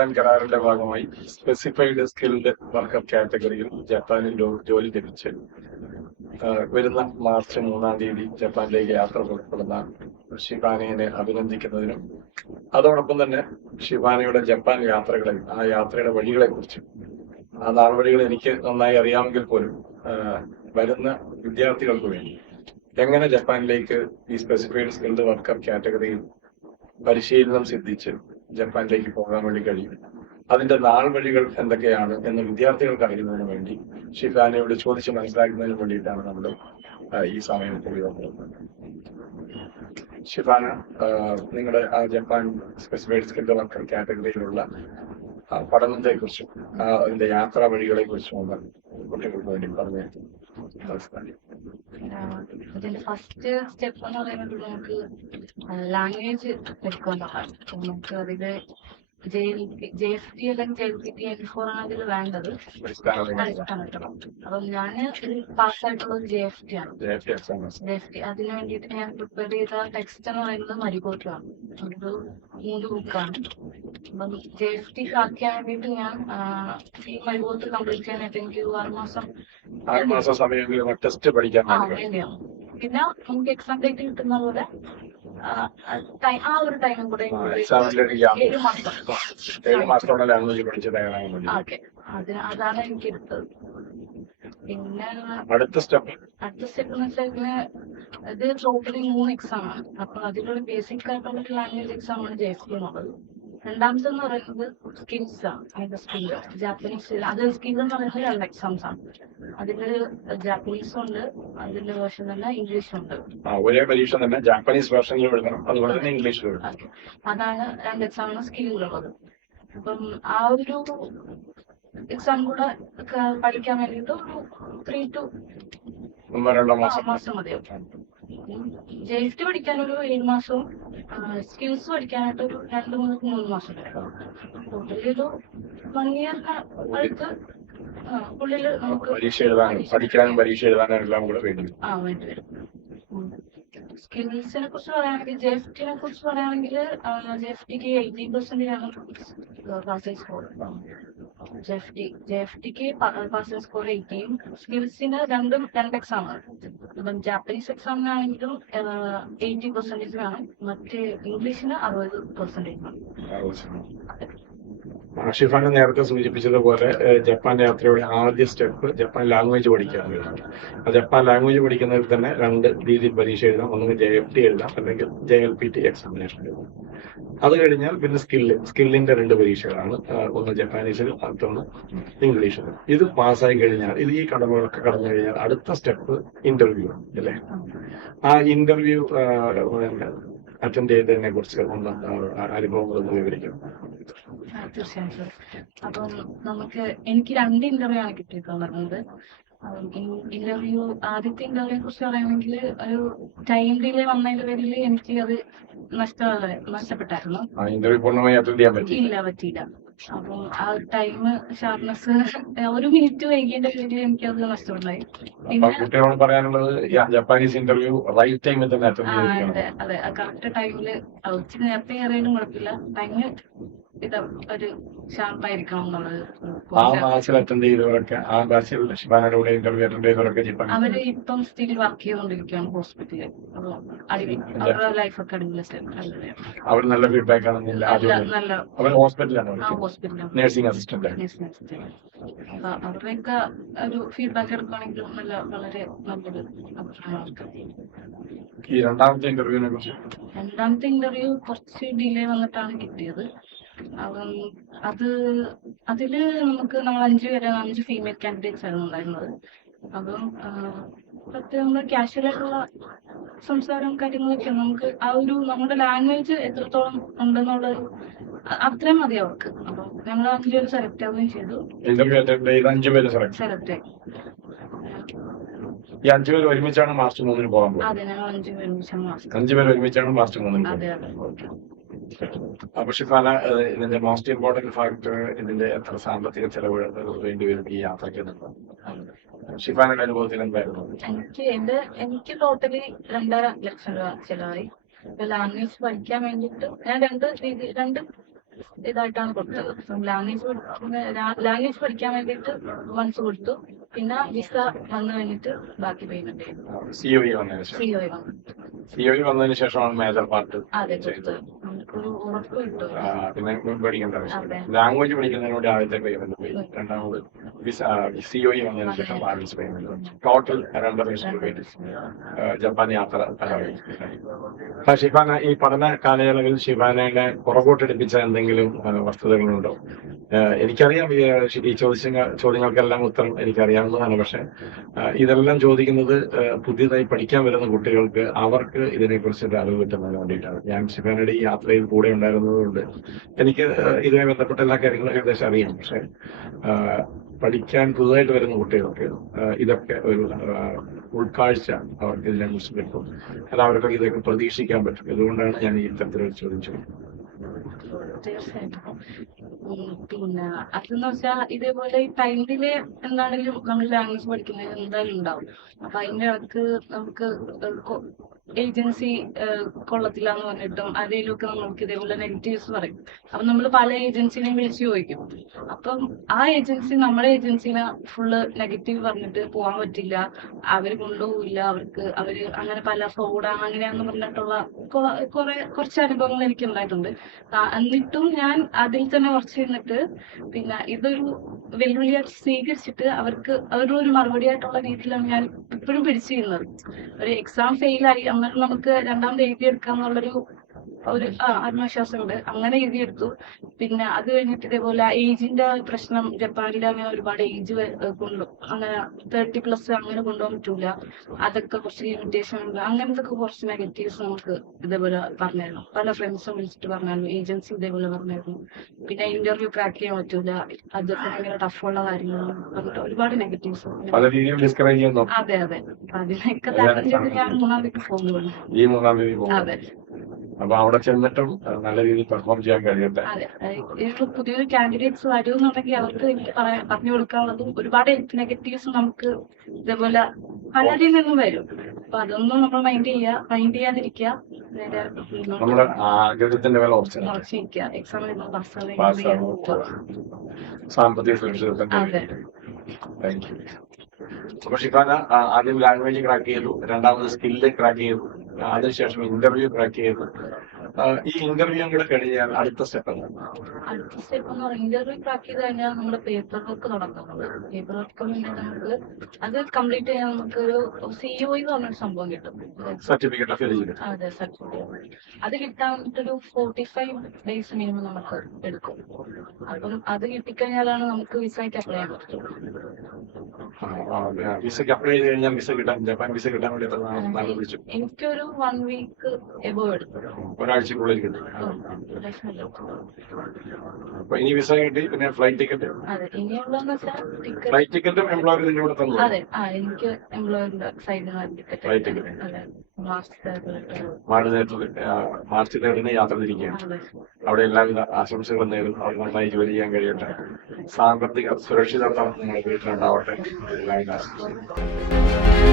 Japan കരാറിന്റെ ഭാഗമായി specified skilled worker കാറ്റഗറിയിൽ ജപ്പാനിൽ ജോലി ലഭിച്ച് വരുന്ന മാർച്ച് 3-ാം തീയതി ജപ്പാനിലേക്ക് യാത്ര പുറപ്പെടുന്ന ഷിഫാനയെ അഭിനന്ദിക്കുന്നതിനും അതോടൊപ്പം തന്നെ ഷിഫാനയുടെ ജപ്പാൻ യാത്രകളെ, ആ യാത്രയുടെ വഴികളെ കുറിച്ചും, ആ നാൾവഴികൾ എനിക്ക് നന്നായി അറിയാമെങ്കിൽ പോലും വരുന്ന വിദ്യാർത്ഥികൾക്ക് വേണ്ടി എങ്ങനെ ജപ്പാനിലേക്ക് ഈ സ്പെസിഫൈഡ് സ്കിൽഡ് വർക്കർ കാറ്റഗറിയിൽ പരിശീലനം സിദ്ധിച്ച് ജപ്പാനിലേക്ക് പോകാൻ വേണ്ടി കഴിയും, അതിന്റെ നാൾ വഴികൾ എന്തൊക്കെയാണ് എന്ന് വിദ്യാർത്ഥികൾക്ക് അറിയുന്നതിന് വേണ്ടി ഷിഫാനയോട് ചോദിച്ച് മനസ്സിലാക്കുന്നതിന് വേണ്ടിയിട്ടാണ് നമ്മൾ ഈ സമയം ഉപയോഗപ്പെടുത്തുന്നത്. ഷിഫാന, നിങ്ങളുടെ ആ ജപ്പാൻ സ്പെസിഫൈഡ് സ്കിൽഡ് വർക്കർ കാറ്റഗറിയിലുള്ള പഠനത്തെ കുറിച്ചും അതിന്റെ യാത്രാ വഴികളെ കുറിച്ചും ഒന്ന് കുട്ടികൾക്ക് വേണ്ടി പറഞ്ഞു. ഇതിന്റെ ഫസ്റ്റ് സ്റ്റെപ്പ് എന്ന് പറയുന്നത് നമുക്ക് ലാംഗ്വേജ് പഠിക്കുന്നതാണ്. നമുക്ക് അതില് JFT അല്ലെങ്കിൽ JLPT N4 ആണ് ഇതിൽ വേണ്ടത്. അപ്പം ഞാൻ പാസ്സായിട്ടുള്ളത് JFT ആണ്. JFT അതിന് വേണ്ടിയിട്ട് ഞാൻ പ്രിപ്പയർ ചെയ്ത ടെക്സ്റ്റ് എന്ന് പറയുന്നത് മരിഗോട്ടിലാണ്. ഒരു 3 ബുക്കാണ്. അപ്പം JFT ആക്കിയാൻ വേണ്ടിയിട്ട് ഞാൻ ഈ മരിഗോട്ട് കംപ്ലീറ്റ് ചെയ്യാനായിട്ട് എനിക്ക് 6 മാസം സമയം ടെസ്റ്റ് പഠിക്കാൻ വേണ്ടിയാണ്. പിന്നെ നമുക്ക് എക്സാം ഡേറ്റ് കിട്ടുന്ന പോലെ ആ ഒരു ടൈമും കൂടെ 7 മാസം അതാണ് എനിക്ക് എടുത്തത്. പിന്നെ അടുത്ത സ്റ്റെപ്പ് എന്ന് വെച്ചാൽ ഇത് ടോട്ടലി 3 എക്സാം ആണ്. അപ്പൊ അതിലൊരു ബേസിക് ആയിട്ടുള്ള ലാംഗ്വേജ് എക്സാം ആണ് JFT എന്നുള്ളത്. രണ്ടാമത്തെന്ന് പറയുന്നത് സ്കിൽസ് ആണ്. സ്കിൽ ജാപ്പനീസ്, അത് സ്കിൽ എന്ന് പറയുന്നത് 2 എക്സാംസ് ആണ്. അതില് ജാപ്പനീസും ഉണ്ട്, അതിന്റെ വേർഷൻ തന്നെ ഇംഗ്ലീഷും ഉണ്ട്. ഒരേ പരീക്ഷ തന്നെ ജാപ്പനീസ് വേർഷനിൽ എഴുതണം, അതുപോലെ തന്നെ ഇംഗ്ലീഷിൽ എഴുതണം. അതാണ് 2 എക്സാമാണ് സ്കില്ലുള്ളത്. അപ്പം ആ ഒരു എക്സാം കൂടെ പഠിക്കാൻ വേണ്ടിയിട്ട് ഒരു 3 to 4 മാസം മതിയാവും. JFT പഠിക്കാൻ ഒരു 7 മാസവും സ്കിൽസ് പഠിക്കാനായിട്ട് ഒരു 2-3 മാസം വരെ. ടോട്ടലി ഒരു 1 year അടുത്ത് ഉള്ളില് നമുക്ക് പഠിക്കാനും പരീക്ഷ എഴുതാനും എല്ലാം കൂടെ വേണ്ടി വരും. സ്കിൽസിനെ കുറിച്ച് പറയുകയാണെങ്കിൽ JFT-നെ കുറിച്ച് പറയുകയാണെങ്കിൽ JFT-ക്ക് 80% ആണ് പാസിംഗ് സ്കോർ. JFT-ക്ക് പാസിംഗ് സ്കോർ 80-യും സ്കിൽസിന് 2 എക്സാം ആണ്. ഇപ്പം ജാപ്പനീസ് എക്സാമിനാണെങ്കിലും 80% ആണ്, മറ്റേ ഇംഗ്ലീഷിന് 60% ആണ്. ഷിഫാന നേരത്തെ സൂചിപ്പിച്ചതുപോലെ ജപ്പാൻ യാത്രയുടെ ആദ്യ സ്റ്റെപ്പ് ജപ്പാൻ ലാംഗ്വേജ് പഠിക്കുകയാണ്. ആ ജപ്പാൻ ലാംഗ്വേജ് പഠിക്കുന്നതിൽ തന്നെ 2 രീതിയിൽ പരീക്ഷ എഴുതാം. ഒന്നുകിൽ JFT എഴുതാം, അല്ലെങ്കിൽ JLPT എക്സാമിനേഷൻ എഴുതാം. അത് കഴിഞ്ഞാൽ പിന്നെ സ്കില്ലിന്റെ 2 പരീക്ഷകളാണ്, ഒന്ന് ജപ്പാനീസിലും മറ്റൊന്ന് ഇംഗ്ലീഷിലും. ഇത് പാസ്സായി കഴിഞ്ഞാൽ, ഇത് ഈ കടമകളൊക്കെ കടന്നു കഴിഞ്ഞാൽ അടുത്ത സ്റ്റെപ്പ് ഇന്റർവ്യൂ ആണ് അല്ലേ? ആ ഇന്റർവ്യൂ അറ്റൻഡ് ചെയ്തതിനെ കുറിച്ച് അനുഭവങ്ങളൊന്ന് വിവരിക്കും. തീർച്ചയായും. അപ്പം എനിക്ക് 2 ഇന്റർവ്യൂ ആണ് കിട്ടിയിട്ടുള്ളത്. ആദ്യത്തെ ഇന്റർവ്യൂവിനെ കുറിച്ച് പറയുകയാണെങ്കിൽ ഒരു ടൈം ഡിലേ വന്നതിന്റെ പേരിൽ എനിക്ക് അത് നഷ്ടപ്പെട്ടായിരുന്നു. ഇല്ല, പറ്റിയില്ല. അപ്പം ആ ടൈം ഷാർപ്നെസ് 1 മിനിറ്റ് വൈകിയതിന്റെ പേരിൽ എനിക്കത് നഷ്ടപ്പെട്ടായി. കുട്ടികളോട് പറയാനുള്ളത് ജപ്പാനീസ് ഇന്റർവ്യൂ റൈറ്റ് ടൈമിൽ തന്നെ അതെ, കറക്റ്റ് ടൈമില് ഇച്ചിരി നേരത്തെ കയറിയാലും കുഴപ്പമില്ല, ടൈം ഇത് ഒരു ഷാർപ്പായിരിക്കണം എന്നുള്ളത്. അവര് ഇപ്പം സ്റ്റിൽ വർക്ക് ചെയ്തുകൊണ്ടിരിക്കുകയാണ് ഹോസ്പിറ്റലിൽ. അവരുടെ ലൈഫൊക്കെ അവർ നല്ല ഫീഡ്ബാക്ക് ആണ്. അവരുടെയൊക്കെ ഒരു ഫീഡ്ബാക്ക് എടുക്കുകയാണെങ്കിൽ വളരെ നല്ലൊരു അഭിപ്രായമാണ്. ഈ രണ്ടാമത്തെ ഇന്റർവ്യൂ കുറച്ച് ഡിലേ വന്നിട്ടാണ് കിട്ടിയത്. അതില് നമ്മൾ 5 ഫീമെയിൽ കാൻഡിഡേറ്റ്സ് ആയിരുന്നു ഉണ്ടായിരുന്നത്. അപ്പം നമ്മള് കാഷ്വൽ ആയിട്ടുള്ള സംസാരം കാര്യങ്ങളൊക്കെ നമുക്ക് ആ ഒരു നമ്മുടെ ലാംഗ്വേജ് എത്രത്തോളം ഉണ്ടെന്നുള്ളത് അത്രയും മതി അവർക്ക്. അപ്പം ഞങ്ങൾ 5 പേര് സെലക്ട് ആവുകയും ചെയ്തു. സെലക്ട് ആയി. ഈ 5 പേര് ഒരുമിച്ചാണ് മാർച്ച് 3-ന് പോകാൻ പോകുന്നത്. അതെ, ഞങ്ങൾ 5 പേര് ഒരുമിച്ചാണ് മാർച്ച് 3-ന്. അതെ. അപ്പൊ ഷിഫാന, ഇതിന്റെ മോസ്റ്റ് ഇമ്പോർട്ടന്റ് ഫാക്ടർ ഇതിന്റെ എത്ര സാമ്പത്തിക ചെലവ് വേണ്ടിവരും ഈ യാത്രയ്ക്ക്? ഷിഫാനയുടെ അനുഭവത്തിൽ എന്തായിരുന്നു? എനിക്ക് ടോട്ടലി 2.5 ലക്ഷം രൂപ ചെലവായി. ലാംഗ്വേജ് പഠിക്കാൻ വേണ്ടിയിട്ട് ഞാൻ 2 ഇതായിട്ടാണ് കൊടുത്തത്. ലാംഗ്വേജ് പഠിക്കാൻ വേണ്ടിയിട്ട് മന്ത്സ് കൊടുത്തു. പിന്നെ വിസ വന്നു കഴിഞ്ഞിട്ട് ബാക്കി പേയ്മെന്റ് ചെയ്തു. COE വന്നതിന് ശേഷം COE വന്നു. COE വന്നതിന് ശേഷമാണ് മേജർ പാർട്ട് അതെ കൊടുത്തത്. നമുക്കൊരു ഉറപ്പ് കിട്ടും. പിന്നെ പഠിക്കേണ്ട ആവശ്യം. അതെ. ലാംഗ്വേജ് പഠിക്കുന്നതിന് വേണ്ടി ആദ്യത്തെ പേയ്മെന്റ് പോയി, രണ്ടാമത് COE വന്നതിന് ശേഷം ബാലൻസ് പേയ്മെന്റ്, ടോട്ടൽ 2,00,000 ജപ്പാൻ യാത്ര. ഷിഫാന, ഈ പഠന കാലയളവിൽ ഷിഫാനയുടെ പുറകോട്ടെടുപ്പിച്ച എന്തെങ്കിലും വസ്തുതകളുണ്ടോ? എനിക്കറിയാം ഈ ചോദ്യങ്ങൾക്കെല്ലാം ഉത്തരം എനിക്കറിയാവുന്നതാണ്. പക്ഷെ ഇതെല്ലാം ചോദിക്കുന്നത് പുതിയതായി പഠിക്കാൻ വരുന്ന കുട്ടികൾക്ക് അവർക്ക് ഇതിനെക്കുറിച്ച് ഒരു അറിവ് കിട്ടുന്നതിന് വേണ്ടിയിട്ടാണ്. ഞാൻ ഷിഫാനയുടെ ഈ യാത്രയിൽ കൂടെ ഉണ്ടായിരുന്നതുകൊണ്ട് എനിക്ക് ഇതുമായി ബന്ധപ്പെട്ട എല്ലാ കാര്യങ്ങളും ഏകദേശം അറിയാം. പക്ഷെ പഠിക്കാൻ പുതുതായിട്ട് വരുന്ന കുട്ടികൾക്ക് ഇതൊക്കെ ഒരു ഉൾക്കാഴ്ച അവർക്ക് ഇതിനെക്കുറിച്ച് കിട്ടും. എല്ലാവർക്കും ഇതൊക്കെ പ്രതീക്ഷിക്കാൻ പറ്റും. ഇതുകൊണ്ടാണ് ഞാൻ ഈ ഇത്തരത്തിലൊരു ചോദ്യം ചോദിക്കുന്നത്. തീർച്ചയായിട്ടും. പിന്നെ അതെന്ന് വെച്ചാൽ ഇതേപോലെ ഈ ടൈമില് എന്താണെങ്കിലും നമ്മൾ ലാംഗ്വേജ് പഠിക്കുന്നത് എന്തായാലും ഉണ്ടാവും. അപ്പൊ അതിന്റെ ഇടക്ക് നമുക്ക് ഏജൻസി കൊള്ളത്തില്ല എന്ന് പറഞ്ഞിട്ടും അതിലൊക്കെ നമുക്ക് ഇതേപോലെ നെഗറ്റീവ്സ് പറയും. അപ്പൊ നമ്മൾ പല ഏജൻസിനെയും വിളിച്ചു ചോദിക്കും. അപ്പം ആ ഏജൻസി നമ്മുടെ ഏജൻസിനെ ഫുള്ള് നെഗറ്റീവ് പറഞ്ഞിട്ട് പോകാൻ പറ്റില്ല, അവര് കൊണ്ടുപോകില്ല, അവര് അങ്ങനെ പല ഫ്രോഡാണ് അങ്ങനെയാന്ന് പറഞ്ഞിട്ടുള്ള കുറച്ച് അനുഭവങ്ങൾ എനിക്ക് ഉണ്ടായിട്ടുണ്ട്. എന്നിട്ടും ഞാൻ അതിൽ തന്നെ കുറച്ച് നിന്നിട്ട് പിന്നെ ഇതൊരു വെല്ലുവിളിയായിട്ട് സ്വീകരിച്ചിട്ട് അവരുടെ ഒരു മറുപടി ആയിട്ടുള്ള രീതിയിലാണ് ഞാൻ ഇപ്പോഴും പിടിച്ചു ചെയ്യുന്നത്. ഒരു എക്സാം ഫെയിലായി അങ്ങനെ നമുക്ക് രണ്ടാമത് എഴുതിയെടുക്കാന്നുള്ളൊരു ആത്മവിശ്വാസമുണ്ട്. അങ്ങനെ എഴുതിയെടുത്തു. പിന്നെ അത് കഴിഞ്ഞിട്ട് ഇതേപോലെ ഏജിന്റെ പ്രശ്നം ജപ്പാനിൽ അങ്ങനെ ഒരുപാട് ഏജ് അങ്ങനെ 30+ അങ്ങനെ കൊണ്ടുപോകാൻ പറ്റൂല, അതൊക്കെ കുറച്ച് ലിമിറ്റേഷൻ ഉണ്ട്. അങ്ങനത്തെ കുറച്ച് നെഗറ്റീവ്സ് നമുക്ക് ഇതേപോലെ പറഞ്ഞായിരുന്നു. പല ഫ്രണ്ട്സും വിളിച്ചിട്ട് പറഞ്ഞായിരുന്നു, ഏജൻസി ഇതേപോലെ പറഞ്ഞായിരുന്നു. പിന്നെ ഇന്റർവ്യൂ ക്രാക്ക് ചെയ്യാൻ പറ്റൂല, അതൊക്കെ ഭയങ്കര ടഫുള്ള കാര്യങ്ങളാണ് പറഞ്ഞിട്ട് ഒരുപാട് നെഗറ്റീവ്സ്. അതെ അതെ. അതിനൊക്കെ തരണം ചെയ്ത് ഞാൻ 3-ാം തീയതി പോകുന്നു. അതെ. അപ്പൊ അവിടെ ചെന്നിട്ടും നല്ല രീതിയിൽ പെർഫോം ചെയ്യാൻ കഴിയട്ടെ. അതെ. പുതിയൊരു കാൻഡിഡേറ്റ്സ് വരുമെന്നുണ്ടെങ്കിൽ അവർക്ക് എനിക്ക് പറഞ്ഞു കൊടുക്കാനുള്ളത് ഒരുപാട് നെഗറ്റീവ്സ് നമുക്ക് ഇതേപോലെ പലരിൽ നിന്നും വരും. അപ്പൊ അതൊന്നും നമ്മൾ മൈൻഡ് ചെയ്യാതിരിക്കുക, നമ്മുടെ ആഗ്രഹത്തിന്റെ വില ഉറച്ചിരിക്കുക. എക്സാമിൽ പാസ്സാവുക, സാമ്പത്തിക സുരക്ഷിതത്വം. Thank you. അപ്പൊ ഷിഫാന ആദ്യം ലാംഗ്വേജ് ക്രാക്ക് ചെയ്തു, രണ്ടാമത് സ്കില്ല് ക്രാക്ക് ചെയ്തു, അതിനുശേഷം ഇന്റർവ്യൂ ക്രാക്ക് ചെയ്തു. ഈ ഇന്റർവ്യൂ കൂടെ കഴിഞ്ഞാൽ അടുത്ത സ്റ്റെപ്പ് എന്ന് പറയുന്നത് ഇന്റർവ്യൂ ക്രാക്ക് ചെയ്ത് കഴിഞ്ഞാൽ നമ്മുടെ പേപ്പർ വർക്ക് തുടങ്ങുന്നത്. പേപ്പർ വർക്ക് നമുക്ക് അത് കംപ്ലീറ്റ് ചെയ്യാൻ നമുക്ക് ഒരു COE എന്ന് പറഞ്ഞൊരു സംഭവം കിട്ടും. Certificate of eligibility. അതെ, സർട്ടിഫിക്കറ്റ്. അത് കിട്ടാൻ ഒരു 45 days മിനിമം നമുക്ക് എടുക്കും. അപ്പം അത് കിട്ടിക്കഴിഞ്ഞാലാണ് നമുക്ക് വിസയ്ക്ക് അപ്ലൈ ചെയ്യാൻ പറ്റും. വിസയ്ക്ക് അപ്ലൈ ചെയ്ത് കഴിഞ്ഞാൽ വിസ കിട്ടാൻ, ജപ്പാൻ വിസ കിട്ടാൻ വേണ്ടി എനിക്കൊരു 1 week എബോവ് എടുത്തു. ഒരാഴ്ചക്കുള്ളിൽ കിട്ടും. അപ്പൊ ഇനി വിസ കിട്ടി, പിന്നെ ഫ്ലൈറ്റ് ടിക്കറ്റ്. അതെ, ഇനിയുള്ളതെന്ന് വെച്ചാൽ ഫ്ലൈറ്റ് ടിക്കറ്റും എംപ്ലോയർ ഇതിന്റെ കൂടെ തന്നു. അതെ, എനിക്ക് എംപ്ലോയറിന്റെ സൈഡിൽ നിന്ന് ഫ്ലൈറ്റ് ടിക്കറ്റ്. അതെ, മാർച്ച് 3 യാത്ര തിരിക്കുകയാണ്. അവിടെ എല്ലാവിധ ആശംസകളും നേരും. അവർ നന്നായി ജോലി ചെയ്യാൻ കഴിയട്ടെ. സാമ്പത്തിക സുരക്ഷിതത്വം നിങ്ങളുടെ വീട്ടിലുണ്ടാവട്ടെ. എല്ലാവിധ ആശംസകളും.